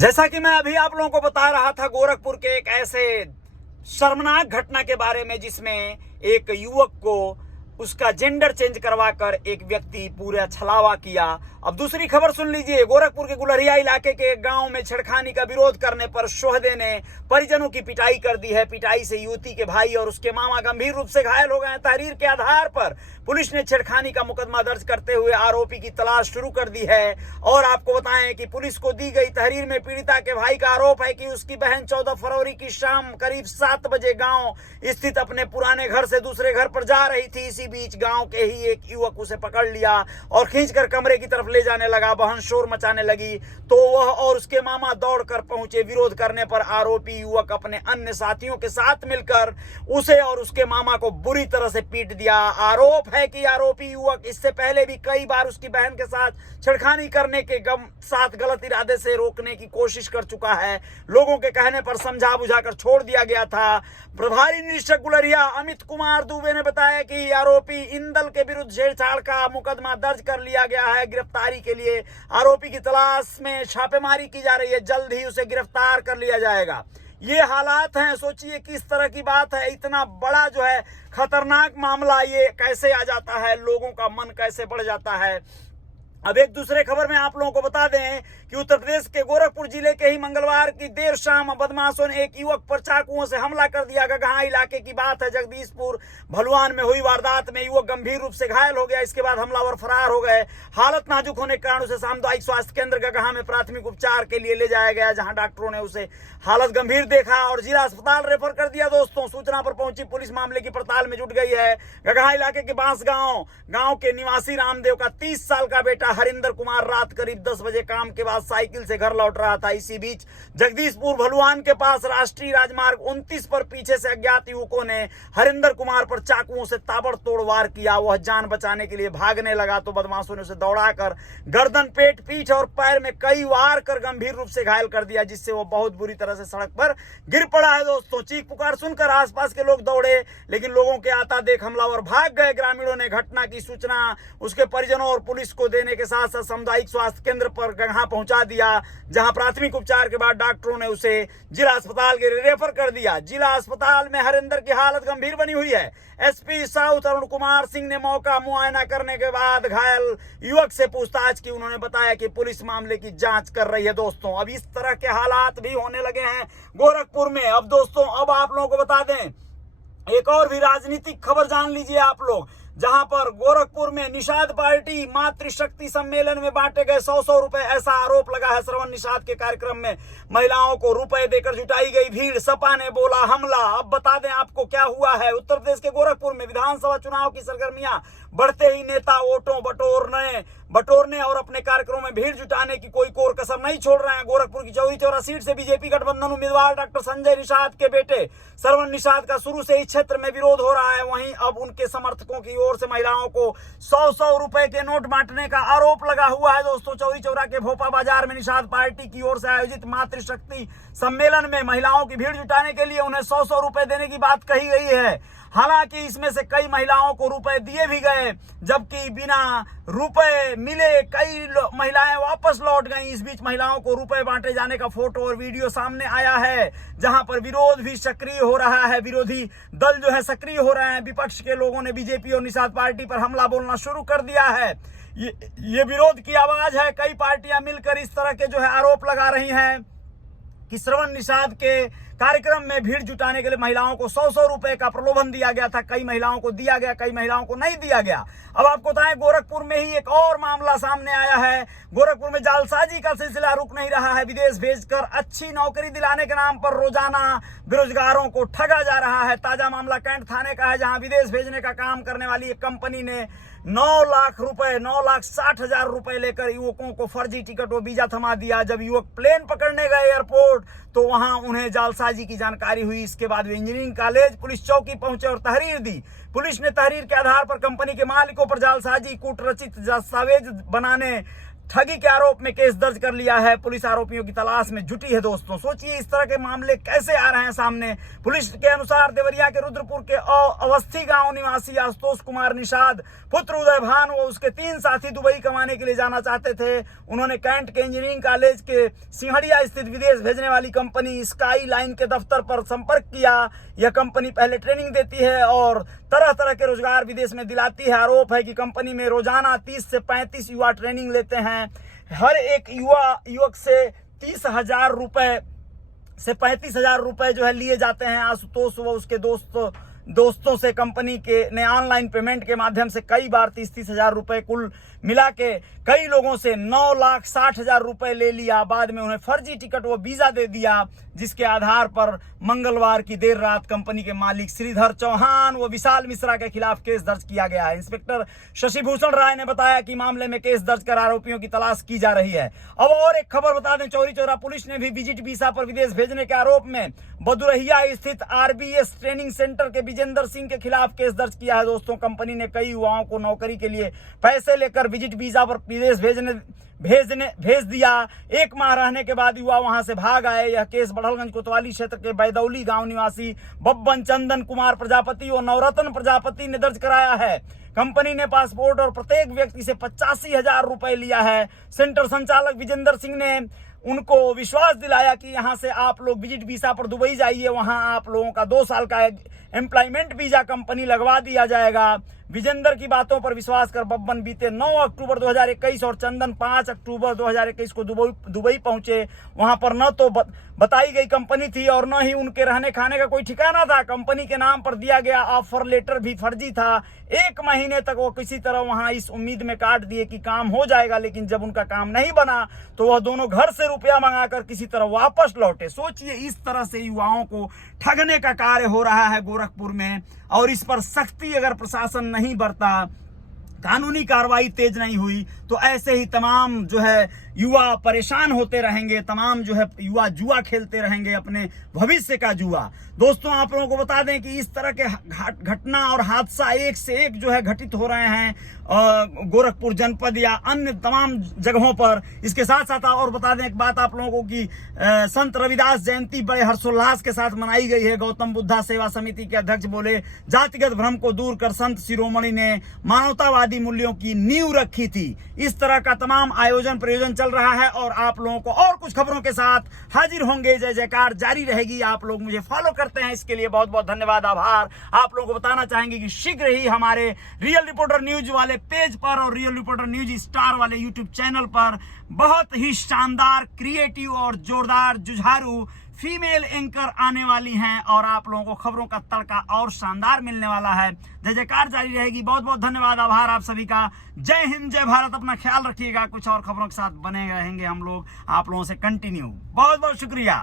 जैसा कि मैं अभी आप लोगों को बता रहा था गोरखपुर के एक ऐसे शर्मनाक घटना के बारे में जिसमें एक युवक को उसका जेंडर चेंज करवाकर एक व्यक्ति पूरा छलावा किया। अब दूसरी खबर सुन लीजिए। गोरखपुर के गुलरिया इलाके के एक गांव में छेड़खानी का विरोध करने पर शोहदे ने परिजनों की पिटाई कर दी है। पिटाई से युवती के भाई और उसके मामा गंभीर रूप से घायल हो गए हैं। तहरीर के आधार पर पुलिस ने छेड़खानी का मुकदमा दर्ज करते हुए आरोपी की तलाश शुरू कर दी है। और आपको बताएं कि पुलिस को दी गई तहरीर में पीड़िता के भाई का आरोप है कि उसकी बहन 14 फरवरी की शाम करीब 7 बजे गांव स्थित अपने पुराने घर से दूसरे घर पर जा रही थी। इसी बीच गांव के ही एक युवक उसे पकड़ लिया और खींचकर कमरे की तरफ ले जाने लगा। बहन शोर मचाने लगी तो वह और उसके मामा दौड़कर पहुंचे। विरोध करने पर आरोपी युवक अपने अन्य साथियों के साथ मिलकर उसे और उसके मामा को बुरी तरह से पीट दिया। आरोप है कि आरोपी युवक इससे पहले भी कई बार उसकी बहन के साथ छेड़खानी करने के साथ गलत इरादे से रोकने की कोशिश कर चुका है। लोगों के कहने पर समझा बुझाकर छोड़ दिया गया था। प्रभारी निरीक्षक गुलरिया अमित कुमार दुबे ने बताया कि आरोपी इंदल के विरुद्ध छेड़छाड़ का मुकदमा दर्ज कर लिया गया है। गिरफ्तारी के लिए आरोपी की तलाश में छापेमारी की जा रही है। जल्द ही उसे गिरफ्तार कर लिया जाएगा। ये हालात हैं, सोचिए किस तरह की बात है। इतना बड़ा जो है खतरनाक मामला ये कैसे आ जाता है, लोगों का मन कैसे बढ़ जाता है। अब एक दूसरे खबर में आप लोगों को बता दें कि उत्तर प्रदेश के गोरखपुर जिले के ही मंगलवार की देर शाम बदमाशों ने एक युवक पर चाकुओं से हमला कर दिया। गगहा इलाके की बात है। जगदीशपुर भलुआन में हुई वारदात में युवक गंभीर रूप से घायल हो गया। इसके बाद हमलावर फरार हो गए। हालत नाजुक होने के कारण उसे सामुदायिक स्वास्थ्य केंद्र गगहा में प्राथमिक उपचार के लिए ले जाया गया, जहां डॉक्टरों ने उसे हालत गंभीर देखा और जिला अस्पताल रेफर कर दिया। दोस्तों, सूचना पर पहुंची पुलिस मामले की पड़ताल में जुट गई है। गगहा इलाके के बांस गांव के निवासी रामदेव का 30 साल का बेटा हरिंदर कुमार रात करीब 10 बजे काम के बाद साइकिल से घर लौट रहा था। इसी बीच जगदीशपुर भलुआन के पास राष्ट्रीय राजमार्ग 29 पर पीछे से अज्ञात युवकों ने हरिंदर कुमार पर चाकुओं से ताबड़तोड़ वार किया। वह जान बचाने के लिए भागने लगा तो बदमाशों ने उसे दौड़ाकर गर्दन, पेट, पीठ और पैर में कई वार कर गंभीर रूप से घायल कर दिया, जिससे वह बहुत बुरी तरह से सड़क पर गिर पड़ा है। दोस्तों, चीख पुकार सुनकर आसपास के लोग दौड़े, लेकिन लोगों के आता देख हमलावर भाग गए। ग्रामीणों ने घटना की सूचना उसके परिजनों और पुलिस को देने के साथ साथ सामुदायिक स्वास्थ्य केंद्र पर गगहा पहुंचा दिया, जहां प्राथमिक उपचार के बाद डॉक्टरों ने उसे जिला अस्पताल के लिए रेफर कर दिया। जिला अस्पताल में हरिंदर की हालत गंभीर बनी हुई है। एसपी साउथ अरुण कुमार सिंह ने मौका मुआयना करने के बाद घायल युवक से पूछताछ की। उन्होंने बताया कि पुलिस मामले की जांच कर रही है। दोस्तों, अब इस तरह के हालात भी होने लगे हैं गोरखपुर में। अब दोस्तों, अब आप लोगों को बता दें एक और भी राजनीतिक खबर जान लीजिए आप लोग, जहां पर गोरखपुर में निषाद पार्टी मातृशक्ति सम्मेलन में बांटे गए 100 रुपए, ऐसा आरोप लगा है। श्रवण निषाद के कार्यक्रम में महिलाओं को रुपए देकर जुटाई गई भीड़। सपा ने बोला हमला। अब बता दें आपको क्या हुआ है। उत्तर प्रदेश के गोरखपुर में विधानसभा चुनाव की सरगर्मियां बढ़ते ही नेता वोटों बटोरने और अपने कार्यक्रमों में भीड़ जुटाने की कोई कोर कसर नहीं छोड़ रहे हैं। गोरखपुर की चौरी चौरा सीट से बीजेपी गठबंधन उम्मीदवार डॉक्टर संजय निषाद के बेटे श्रवण निषाद का शुरू से इस क्षेत्र में विरोध हो रहा है। वहीं अब उनके समर्थकों की ओर से महिलाओं को 100 रुपए के नोट बांटने का आरोप लगा हुआ है। दोस्तों, चौरी चौरा के भोपा बाजार में निषाद पार्टी की ओर से आयोजित मातृशक्ति सम्मेलन में महिलाओं की भीड़ जुटाने के लिए उन्हें 100 रुपए देने की बात कही गई है। हालांकि इसमें से कई महिलाओं को रुपए दिए भी गए, जबकि बिना रुपए मिले कई महिलाएं वापस लौट गईं। इस बीच महिलाओं को रुपए बांटे जाने का फोटो और वीडियो सामने आया है, जहां पर विरोध भी सक्रिय हो रहा है। विरोधी दल जो है सक्रिय हो रहे हैं। विपक्ष के लोगों ने बीजेपी और निषाद पार्टी पर हमला बोलना शुरू कर दिया है। ये विरोध की आवाज है। कई पार्टियां मिलकर इस तरह के जो है आरोप लगा रही हैं कि श्रवण निषाद के कार्यक्रम में भीड़ जुटाने के लिए महिलाओं को 100 रुपए का प्रलोभन दिया गया था। कई महिलाओं को दिया गया, कई महिलाओं को नहीं दिया गया। अब आपको बताएं, गोरखपुर में ही एक और मामला सामने आया है। गोरखपुर में जालसाजी का सिलसिला रुक नहीं रहा है। विदेश भेजकर अच्छी नौकरी दिलाने के नाम पर रोजाना बेरोजगारों को ठगा जा रहा है। ताजा मामला कैंट थाने का है, जहां विदेश भेजने का काम करने वाली एक कंपनी ने 9,60,000 रुपए लेकर युवकों को फर्जी टिकट और वीजा थमा दिया। जब युवक प्लेन पकड़ने गए एयरपोर्ट तो वहां उन्हें जालसाजी की जानकारी हुई। इसके बाद वे इंजीनियरिंग कॉलेज पुलिस चौकी पहुंचे और तहरीर दी। पुलिस ने तहरीर के आधार पर कंपनी के मालिकों पर जालसाजी, कूटरचित दस्तावेज बनाने, ठगी के आरोप में केस दर्ज कर लिया है। पुलिस आरोपियों की तलाश में जुटी है। दोस्तों सोचिए इस तरह के मामले कैसे आ रहे हैं सामने। पुलिस के अनुसार देवरिया के रुद्रपुर के अवस्थी गांव निवासी आशुतोष कुमार निषाद पुत्र उदय भान व उसके 3 साथी दुबई कमाने के लिए जाना चाहते थे। उन्होंने कैंट के इंजीनियरिंग कॉलेज के सिंहड़िया स्थित विदेश भेजने वाली कंपनी स्काई लाइन के दफ्तर पर संपर्क किया। यह कंपनी पहले ट्रेनिंग देती है और तरह तरह के रोजगार विदेश में दिलाती है। आरोप है कि कंपनी में रोजाना 30 से 35 युवा ट्रेनिंग लेते हैं। हर एक युवक से 30,000 रुपए से 35,000 रुपए जो है लिए जाते हैं। आशुतोष व उसके दोस्तों से कंपनी के ने ऑनलाइन पेमेंट के माध्यम से कई बार 30,000 रुपए कुल मिला के कई लोगों से 9,60,000 रुपए ले लिया। बाद में उन्हें फर्जी टिकट व वीजा दे दिया, जिसके आधार पर मंगलवार की देर रात कंपनी के मालिक श्रीधर चौहान व विशाल मिश्रा के खिलाफ केस दर्ज किया गया है। इंस्पेक्टर शशिभूषण राय ने बताया कि मामले में केस दर्ज कर आरोपियों की तलाश की जा रही है। अब और एक खबर बता दें, चौरी चौरा पुलिस ने भी विजिट वीसा पर विदेश भेजने के आरोप में बदुरहिया स्थित RBS ट्रेनिंग सेंटर के विजेंद्र सिंह के खिलाफ केस दर्ज किया है। दोस्तों कंपनी ने कई युवाओं को नौकरी के लिए पैसे लेकर विजिट वीजा पर विदेश भेज दिया। 1 माह रहने के बाद युवा वहां से भाग आए। यह केस बड़हलगंज कोतवाली क्षेत्र के बैदौली गांव निवासी बब्बन चंदन कुमार प्रजापति और नवरत्न प्रजापति ने दर्ज कराया है। कंपनी ने पासपोर्ट और प्रत्येक व्यक्ति से 85,000 रुपए लिया है। सेंटर संचालक विजेंद्र सिंह ने उनको विश्वास दिलाया कि यहां से आप लोग विजिट वीसा पर दुबई जाइए, वहां आप लोगों का 2 साल का एम्प्लॉयमेंट वीजा कंपनी लगवा दिया जाएगा। विजेंद्र की बातों पर विश्वास कर बब्बन बीते 9 अक्टूबर 2021 और चंदन 5 अक्टूबर 2021 को दुबई पहुंचे। वहां पर न तो बताई गई कंपनी थी और न ही उनके रहने खाने का कोई ठिकाना था। कंपनी के नाम पर दिया गया ऑफर लेटर भी फर्जी था। 1 महीने तक वो किसी तरह वहां इस उम्मीद में काट दिए कि काम हो जाएगा, लेकिन जब उनका काम नहीं बना तो वह दोनों घर से रुपया मंगाकर किसी तरह वापस लौटे। सोचिए इस तरह से युवाओं को ठगने का कार्य हो रहा है गोरखपुर में, और इस पर सख्ती अगर प्रशासन नहीं बरता, कानूनी कार्रवाई तेज नहीं हुई तो ऐसे ही तमाम जो है युवा परेशान होते रहेंगे, तमाम जो है युवा जुआ खेलते रहेंगे, अपने भविष्य का जुआ। दोस्तों आप लोगों को बता दें कि इस तरह के घटना और हादसा एक से एक जो है घटित हो रहे हैं गोरखपुर जनपद या अन्य तमाम जगहों पर। इसके साथ साथ और बता दें एक बात आप लोगों को कि संत रविदास जयंती बड़े हर्षोल्लास के साथ मनाई गई है। गौतम बुद्धा सेवा समिति के अध्यक्ष बोले, जातिगत भ्रम को दूर कर संत शिरोमणि ने मानवतावादी मूल्यों की नींव रखी थी। इस तरह का तमाम आयोजन प्रयोजन चल रहा है और आप लोगों को और कुछ खबरों के साथ हाजिर होंगे। जय जयकार जारी रहेगी। आप लोग मुझे फॉलो करते हैं, इसके लिए बहुत बहुत धन्यवाद, आभार। आप लोगों को बताना चाहेंगे कि शीघ्र ही हमारे रियल रिपोर्टर न्यूज वाले पेज पर और रियल रिपोर्टर न्यूज स्टार वाले यूट्यूब चैनल पर बहुत ही शानदार, क्रिएटिव और जोरदार जुझारू फीमेल एंकर आने वाली हैं और आप लोगों को खबरों का तड़का और शानदार मिलने वाला है। जय जयकार जारी रहेगी। बहुत बहुत धन्यवाद, आभार आप सभी का। जय हिंद, जय भारत। अपना ख्याल रखिएगा। कुछ और खबरों के साथ बने रहेंगे हम लोग आप लोगों से कंटिन्यू। बहुत बहुत शुक्रिया।